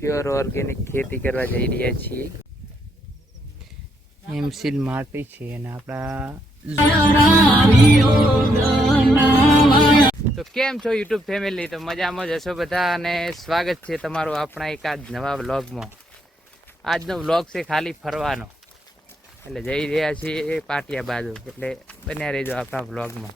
Pure organic ખેતી કરવા જઈ રહ્યા છીએ. એમસીલ માટી છે અને આપણા તો કેમ છો યુટ્યુબ ફેમિલી? તો મજામાં જ હશો બધા અને સ્વાગત છે તમારું આપણા એક આજ નવા વ્લોગમાં. આજનો વ્લોગ છે ખાલી ફરવાનો. એટલે જઈ રહ્યા છીએ પાટિયા બાજુ. એટલે બન્યા રહેજો આપણા વ્લોગમાં.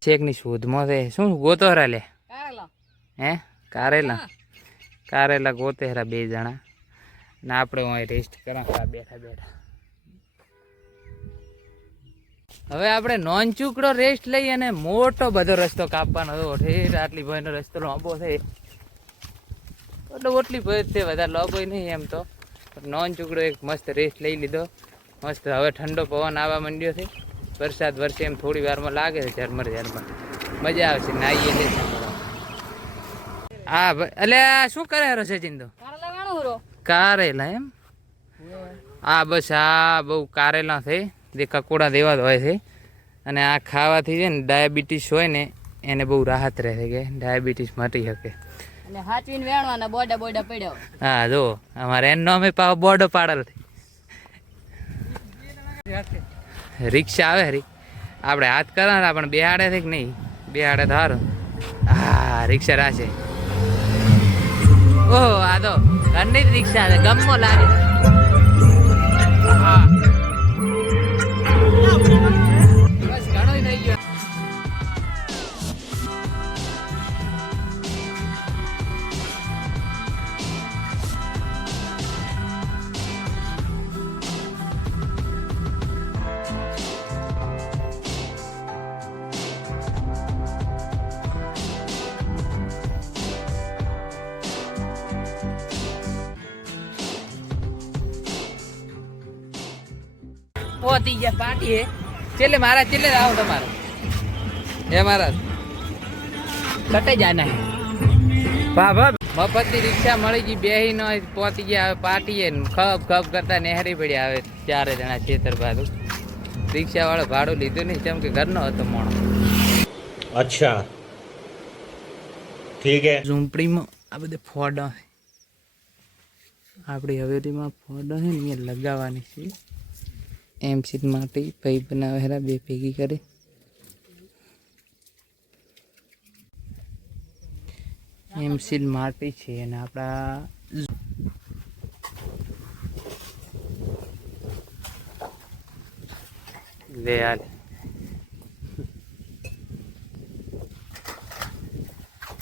ચેકની શોધમાં છે. શું ગોતોરા લે? હે? કારેલા? કારેલા ગોતેરા બે જણા. ને આપણે અહીં રેસ્ટ કરા બેઠા બેઠા. હવે આપણે નોન ચૂકડો રેસ્ટ લઈ અને મોટો બધો રસ્તો કાપવાનો. હતો ઠેર આટલી ભાઈનો રસ્તો લાંબો છે. એટલે ઓટલી ભાઈ તે વધારે લાંબો નહીં એમ તો. નોન ચૂકડો એક મસ્ત રેસ્ટ લઈ લીધો. મસ્ત હવે ઠંડો પવન આવવા માંડ્યો છે. વરસાદ વરસે એમ થોડી વારમાં લાગે છે, ઝરમર ઝરમર. મજા આવશે, નાહીએ છે હા એટલે શું કરે હરો સચિન તો કારેલા એમ? આ બસ આ બહુ કારેલા છે. જે કકોડા દેવા જ હોય છે. અને આ ખાવાથી છે ને ડાયાબિટીસ હોય ને એને બહુ રાહત રહે છે કે ડાયાબિટીસ મટી શકે. અને હાચવીને વેણવાના બોડા બોડા પડ્યા હા જો અમારે એનો અમે પાવ બોર્ડો પાડેલ રિક્ષા આવે હરી. આપણે હાથ કરવાના પણ બેહાડે છે કે નહીં? બેહાડે તો સારું હા રિક્ષા રાશે. ઓહો આ તો ઘરની જ રિક્ષા છે. ગમો લાગે. પતી ગયા પાર્ટી ચેલે મારા ચેલે આવો તમારે. હે મારા કટે જાના ભાભા મફતની રિક્ષા મળી ગઈ બેહી ન પહોંચી ગયા હવે ખબ ખબ કરતા નેહરી પડ્યા હવે ચારે જણા છેતર બાજુ રિક્ષાવાળો ભાડું લીધું નહીં જેમ કે ઘરનો હતો મોણો. અચ્છા. ઠીક હે. ઝૂંપડીમાં આ બધે ફોડા આપણી હવેલીમાં ફોડા છે ને લગાવવાની છે. એમ સીટ માટી ભાઈ બનાવે હેરા બે ભેગી કરે. એમ સીલ માટી છે અને આપણા હાલ.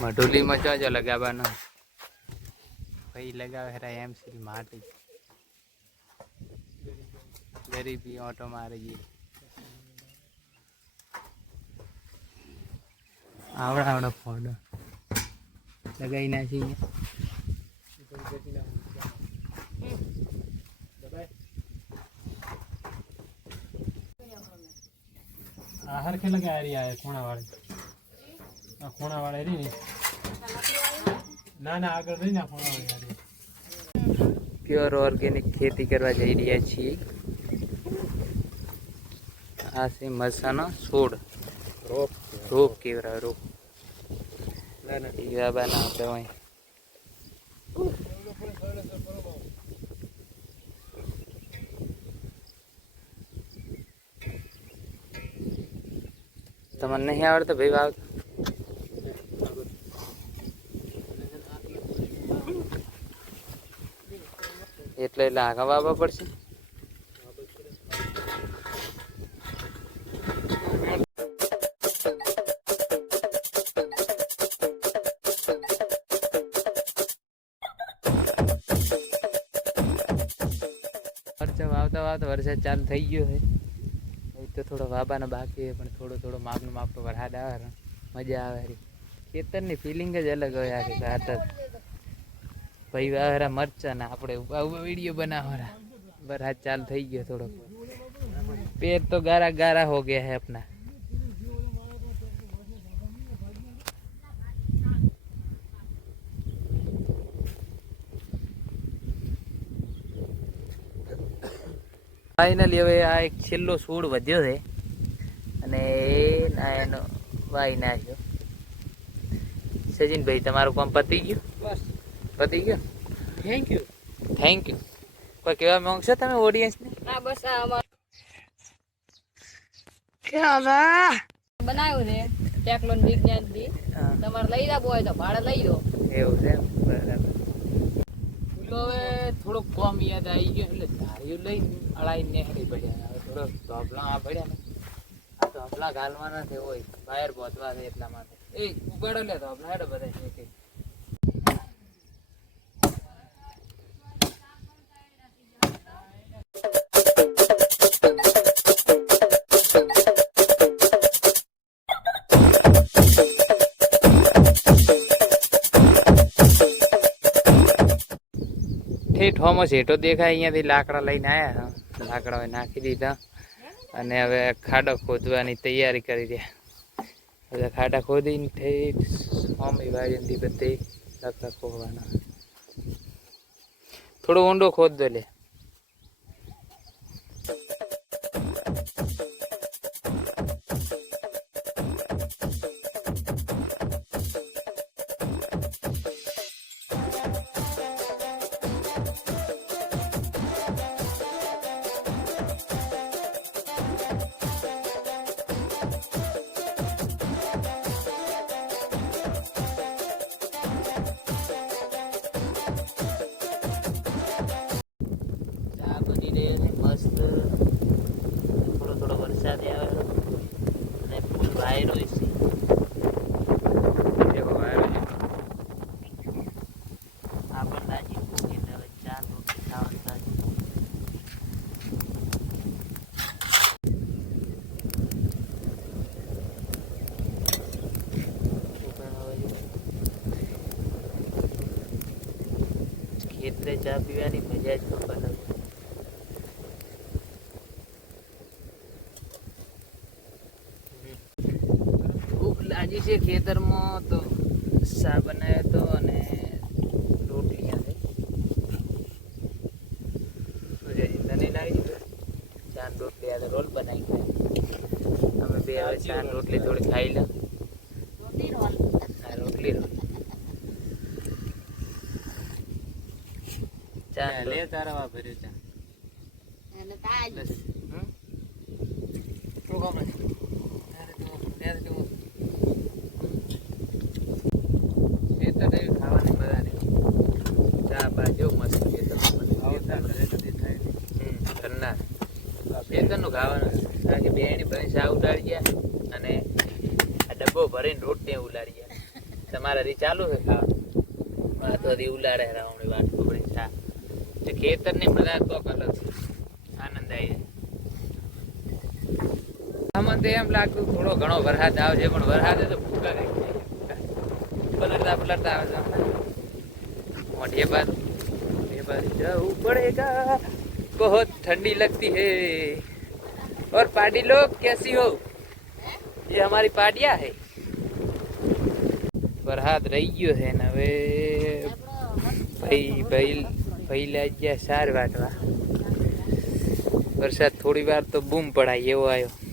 મઢુલીમાં જો જો લગાવવાનો ભાઈ લગાવે હેરા એમ સીલ માટી. ગરીબી ઓટો મારે ગઈ. આવડા આવડો ફોડો. લગાવી નાખી આ હરખે લગાવી રહી આ ખૂણા વાળી આ ખૂણા વાળા રહી ને? ના ના, આગળ રહી ને ખૂણા વાળી પ્યોર ઓર્ગેનિક ખેતી કરવા જઈ રહ્યા છીએ. આ છે મરસાના છોડ. રોપ રોપ કેવરા રોપ. હીરાબાના આપણે અહીં તમને નહીં આવડતો ભાઈ વાવ? એટલે એટલે આગળ વાવવા પડશે. વાવતા વાવતા વરસાદ ચાલુ થઈ ગયો છે. એ તો થોડો વાબાનો બાકી પણ થોડો થોડો માપનો માપનો વરસાદ આવે મજા આવે હરી ખેતરની ફિલિંગ જ અલગ હોય આ ખાતર ભાઈ વાવેરા મરચા ને આપણે ઊભા ઊભા વીડિયો બનાવરા વરસાદ ચાલુ થઈ ગયો થોડો પેર તો ગારા ગારા હો ગયા હે આપણા. ફાઇનલી હવે આ એક છેલ્લો છોડ વધ્યો છે. અને ના એનો વાઈ નાખ્યો. સજીનભાઈ તમારું કામ પતી ગયું? બસ. પતી ગયું? થેન્ક યુ થેન્ક યુ કોઈ કહેવા માંગશો તમે ઓડિયન્સને ના? બસ આ અમારે ક્યાં બનાવ્યું છે ટેકલોન વિજ્ઞાનથી તમારે લઈ જાવ હોય તો ભાડે લઈ લો. એવું છે એમ? બરાબર. થોડોક કોમ યાદ આવી ગયો એટલે ધાર્યું લઈ અળાઈ નેહરી પડ્યા. હવે થોડોક ધોબલા આ પડ્યા ને. આ ધોબલા ઘાલવાના છે હોય બહાર પહોંચવા છે એટલા માટે. એ ઉગાડો લે ધોબલા હેડો બધા. ઠેઠ હોમો શેઠો દેખાય, અહીંયાથી લાકડા લઈને આવ્યા લાકડા નાખી દીધા. અને હવે ખાડો ખોદવાની તૈયારી કરી રહ્યા. બધા ખાડા ખોદીને થઈ હોમી વાળીથી બધે લાકડા ખોદવાના થોડો ઊંડો ખોદ દો લે. ખેતરે ચા પીવાની મજા જ કંઈક અલગ. ભૂખ લાગી છે ખેતરમાં તો શા બનાવ્યો હતો અને રોટલી છે સૂર્યજી તને લાગી છે? ચાર રોટલી આ રોલ બનાવી ખાય અમે બે હવે ચાર રોટલી થોડી ખાઈ લે રોટી રોટલી રોલ. ચાર લે તારા વા ભર્યો ચા અને તાજ હમ? શું કામ ત્યારે તો- ત્યારે તો. એ તો નહીં ખાવાની મજા નહીં. ચા બા જો મસ્ત છે તો હમ, ઠંડા. ખેતરનું ખાવાનું કારણ કે બેની ભરીને ચા ઉડાડી ગયા અને આ ડબ્બો ભરીને રોટલી ઉલાડી ગયા. તમારા રી ચાલુ છે? ખાવાનું આ તો હજી ઉલાડે રાવણી વાત. ચા ખેતરની મજા તો અલગ છે આનંદ આવી જાય આમાં તો એમ લાગતું થોડો ઘણો વરસાદ આવશે પણ વરસાદ તો ભૂકા રહી જાય પલટતા પલટતા આવે છે મોઢે પર મોઢે પર જવું પડેગા बहुत ठंडी लगती है और पार्टी लोग कैसी हो ये हमारी पार्टियां है વરસાદ રહી ગયો છે ને હવે ભાઈ ભાઈ ભાઈ લઈ ગયા સાર વાટવા વરસાદ થોડી વાર તો બૂમ પડાય એવો આવ્યો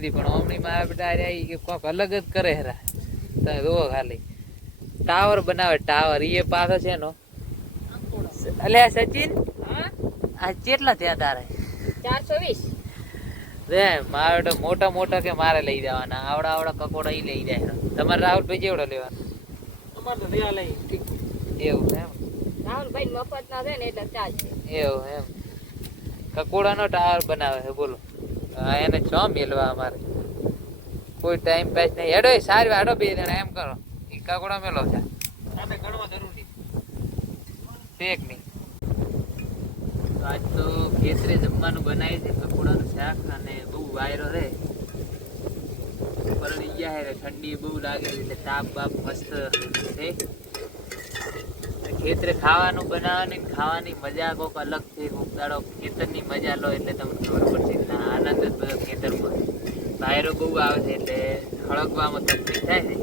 તો હતી પણ હમણાં મારા બેટા આર્યા ઈ કે કોક અલગ જ કરે હેરા તમે જોવો ખાલી. ટાવર બનાવે ટાવર. એ પાછો છે નો અલે સચિન? આ કેટલા થયા તારે? ચારસો વીસ. રે મારે બેટો મોટા મોટા કે મારે લઈ જવાના. આવડા આવડા કકોડા એ લઈ જાય. તમારે રાહુલભાઈ જેવડો લેવાનો? અમારે તો લઈ. એવું એમ? રાહુલભાઈ મફત ના થાય ને એટલે ચાર્જ એવું એમ. કકોડાનો ટાવર બનાવે છે બોલો. હા એને છ મેલવા અમારે. કોઈ ટાઈમ પાસ નહીં. હેડો એ સારી વાડો બે જણા એમ કરો. એ કકોડા મેલો છે. આપણે ગણવા જરૂરી. શેક નહીં. આજ તો કેસરી જમવાનું બનાવી છે કકોડાનું શાક અને બહુ વાયરો રહે પરણી ગયા ઠંડી બહુ લાગે એટલે તાપ બાપ મસ્ત છે. ખેતરે ખાવાનું બનાવવાની ખાવાની મજા કોક અલગ છે. કોક ખેતરની મજા લો એટલે તમને ખબર પડશે. ના, આનંદ જ બધો ખેતરમાં વાયરો બહુ આવે છે એટલે હળગવામાં તકલીફ થાય ને.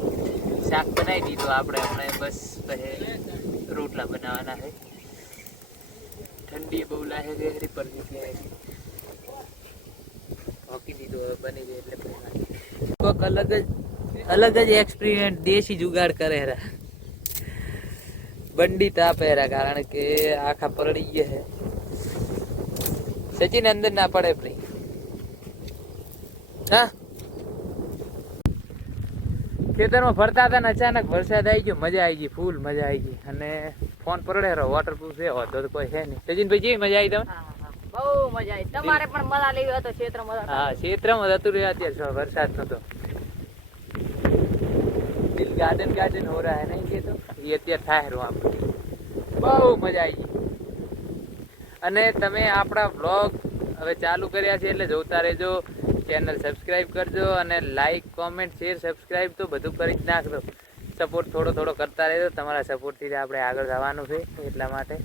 શાક બનાવી દીધું આપણે. હમણાં બસ પછી રોટલા બનાવવાના છે. ઠંડી બહુ લાગે છે હરી પડતી હોકી દીધું હવે બની જાય એટલે કોઈક અલગ જ અલગ જ એક્સપિરિયન્ટ દેશી જુગાડ કરે રા બંડી તા રા કારણ કે આખા પરડી ગયા છે સચિન અંદર ના પડે પ્રી હા? ખેતરમાં ફરતા હતા ને અચાનક વરસાદ આવી ગયો મજા આવી ગઈ ફૂલ મજા આવી ગઈ. અને ફોન પરડે રહો વોટરપ્રૂફ છે હોતો તો કોઈ છે નહીં. સચિનભાઈ જેવી મજા આવી તમે. બહુ મજા આવી. તમારે પણ મજા લેવી હતો ક્ષેત્રમાં હા ક્ષેત્રમાં જતું રહ્યું અત્યારે વરસાદ નતો દિલ ગાર્ડન ગાર્ડન હો રહા હે નહીં કે તો? એ અત્યારે રહ્યું આપણે બહુ મજા આવી અને તમે આપણા બ્લોગ હવે ચાલુ કર્યા છે એટલે જોતા રહેજો. ચેનલ સબસ્ક્રાઈબ કરજો અને લાઈક, કોમેન્ટ, શેર સબસ્ક્રાઈબ તો બધું કરી જ નાખજો. સપોર્ટ થોડો થોડો કરતા રહેજો. તમારા સપોર્ટથી આપણે આગળ જવાનું છે એટલા માટે.